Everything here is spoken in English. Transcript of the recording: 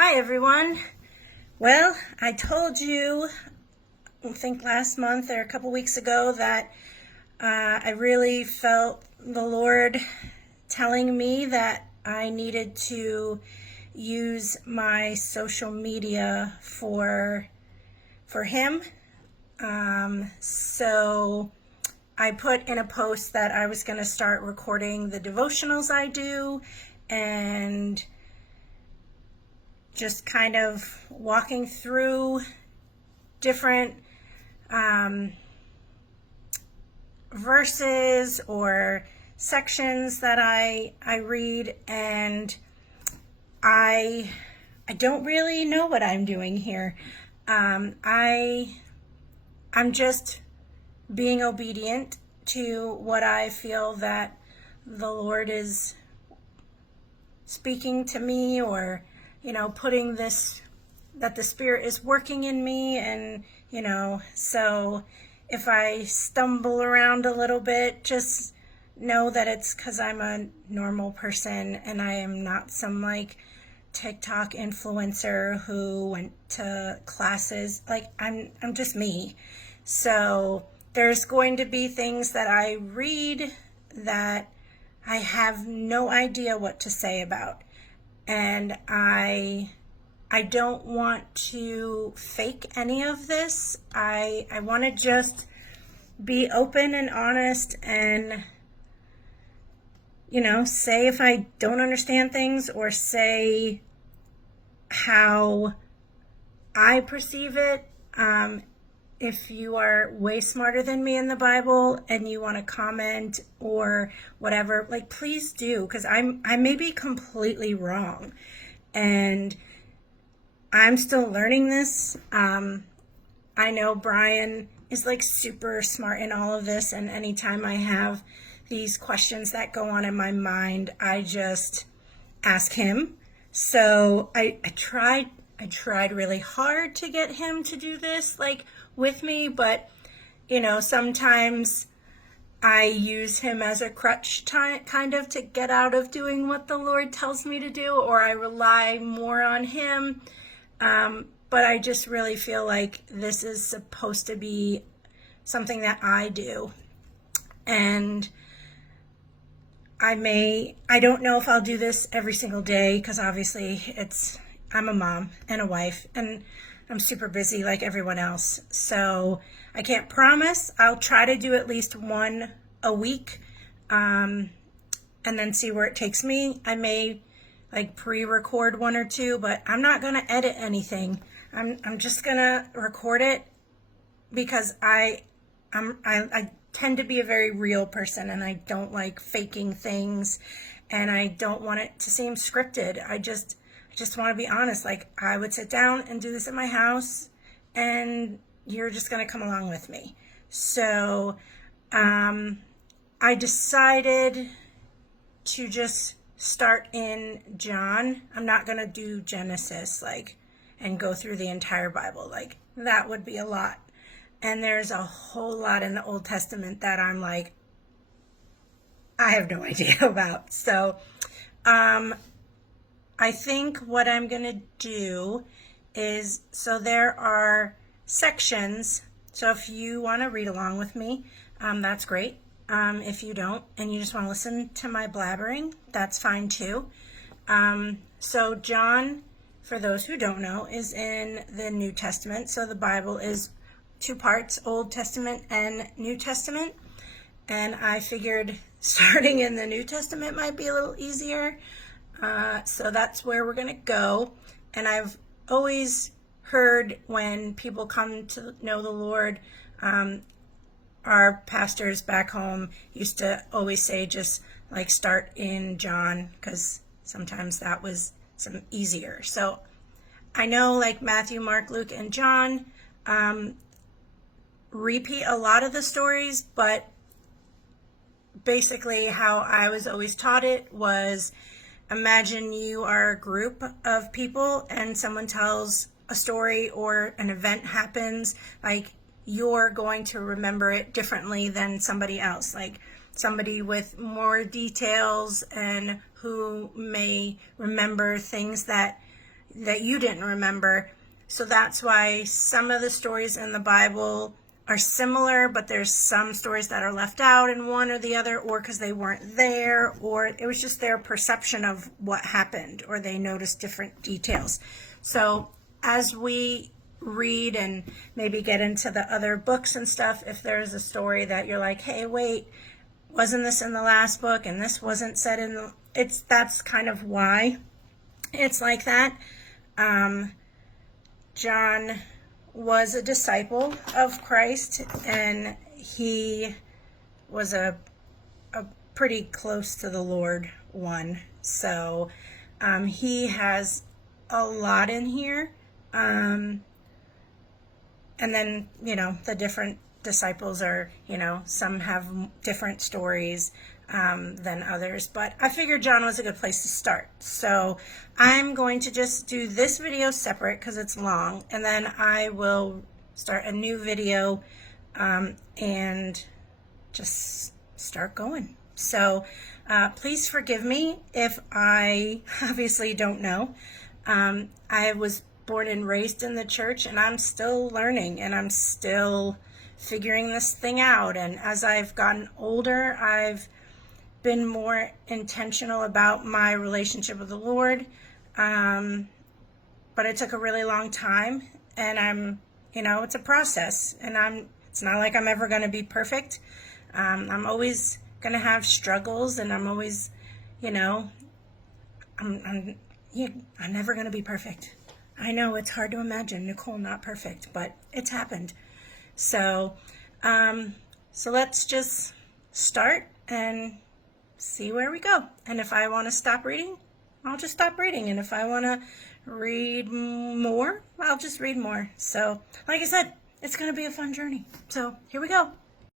Hi everyone. Well, I told you, I think last month or a couple weeks ago, that I really felt the Lord telling me that I needed to use my social media for Him. So I put in a post that I was going to start recording the devotionals I do and just kind of walking through different verses or sections that I read, and I don't really know what I'm doing here. I'm just being obedient to what I feel that the Lord is speaking to me, or putting this, that the Spirit is working in me. And so if I stumble around a little bit, just know that it's because I'm a normal person and I am not some like TikTok influencer who went to classes. Like I'm just me. So there's going to be things that I read that I have no idea what to say about. And I don't want to fake any of this. I want to just be open and honest and, say if I don't understand things, or say how I perceive it. If you are way smarter than me in the Bible and you want to comment or whatever, like, please do, because I may be completely wrong, and I'm still learning this. I know Brian is like super smart in all of this, and anytime I have these questions that go on in my mind, I just ask him. So I tried really hard to get him to do this, like, with me, but sometimes I use him as a crutch kind of to get out of doing what the Lord tells me to do, or I rely more on him. But I just really feel like this is supposed to be something that I do. And I don't know if I'll do this every single day, because obviously I'm a mom and a wife, and I'm super busy like everyone else. So I can't promise. I'll try to do at least one a week, and then see where it takes me. I may like pre-record one or two, but I'm not going to edit anything. I'm just going to record it, because I tend to be a very real person, and I don't like faking things, and I don't want it to seem scripted. I just want to be honest. Like, I would sit down and do this at my house, and you're just going to come along with me. So I decided to just start in John. I'm not going to do Genesis, and go through the entire Bible. Like, that would be a lot. And there's a whole lot in the Old Testament that I'm like, I have no idea about. So I think what I'm going to do is, so there are sections. So if you want to read along with me, that's great. If you don't, and you just want to listen to my blabbering, that's fine too. So John, for those who don't know, is in the New Testament. So the Bible is two parts, Old Testament and New Testament. And I figured starting in the New Testament might be a little easier. So that's where we're going to go. And I've always heard when people come to know the Lord, our pastors back home used to always say, just like start in John, because sometimes that was some easier. So I know like Matthew, Mark, Luke, and John repeat a lot of the stories, but basically how I was always taught it was, imagine you are a group of people and someone tells a story or an event happens, like, you're going to remember it differently than somebody else. Like, somebody with more details and who may remember things that that you didn't remember. So that's why some of the stories in the Bible are similar, but there's some stories that are left out in one or the other, or because they weren't there, or it was just their perception of what happened, or they noticed different details. So as we read and maybe get into the other books and stuff, if there's a story that you're like, hey, wait, wasn't this in the last book and this wasn't said in the, that's kind of why it's like that. John was a disciple of Christ, and he was a pretty close to the Lord one. So he has a lot in here. And then, the different disciples are, some have different stories than others, but I figured John was a good place to start. So I'm going to just do this video separate because it's long, and then I will start a new video and just start going. So please forgive me if I obviously don't know. I was born and raised in the church, and I'm still learning, and I'm still figuring this thing out. And as I've gotten older, I've been more intentional about my relationship with the Lord. But it took a really long time, and I'm, it's a process, and it's not like I'm ever going to be perfect. I'm always going to have struggles, and I'm always, I'm never going to be perfect. I know it's hard to imagine Nicole not perfect, but it's happened. So, so let's just start and see where we go. And if I want to stop reading, I'll just stop reading. And if I want to read more, I'll just read more. So, like I said, it's going to be a fun journey. So, here we go.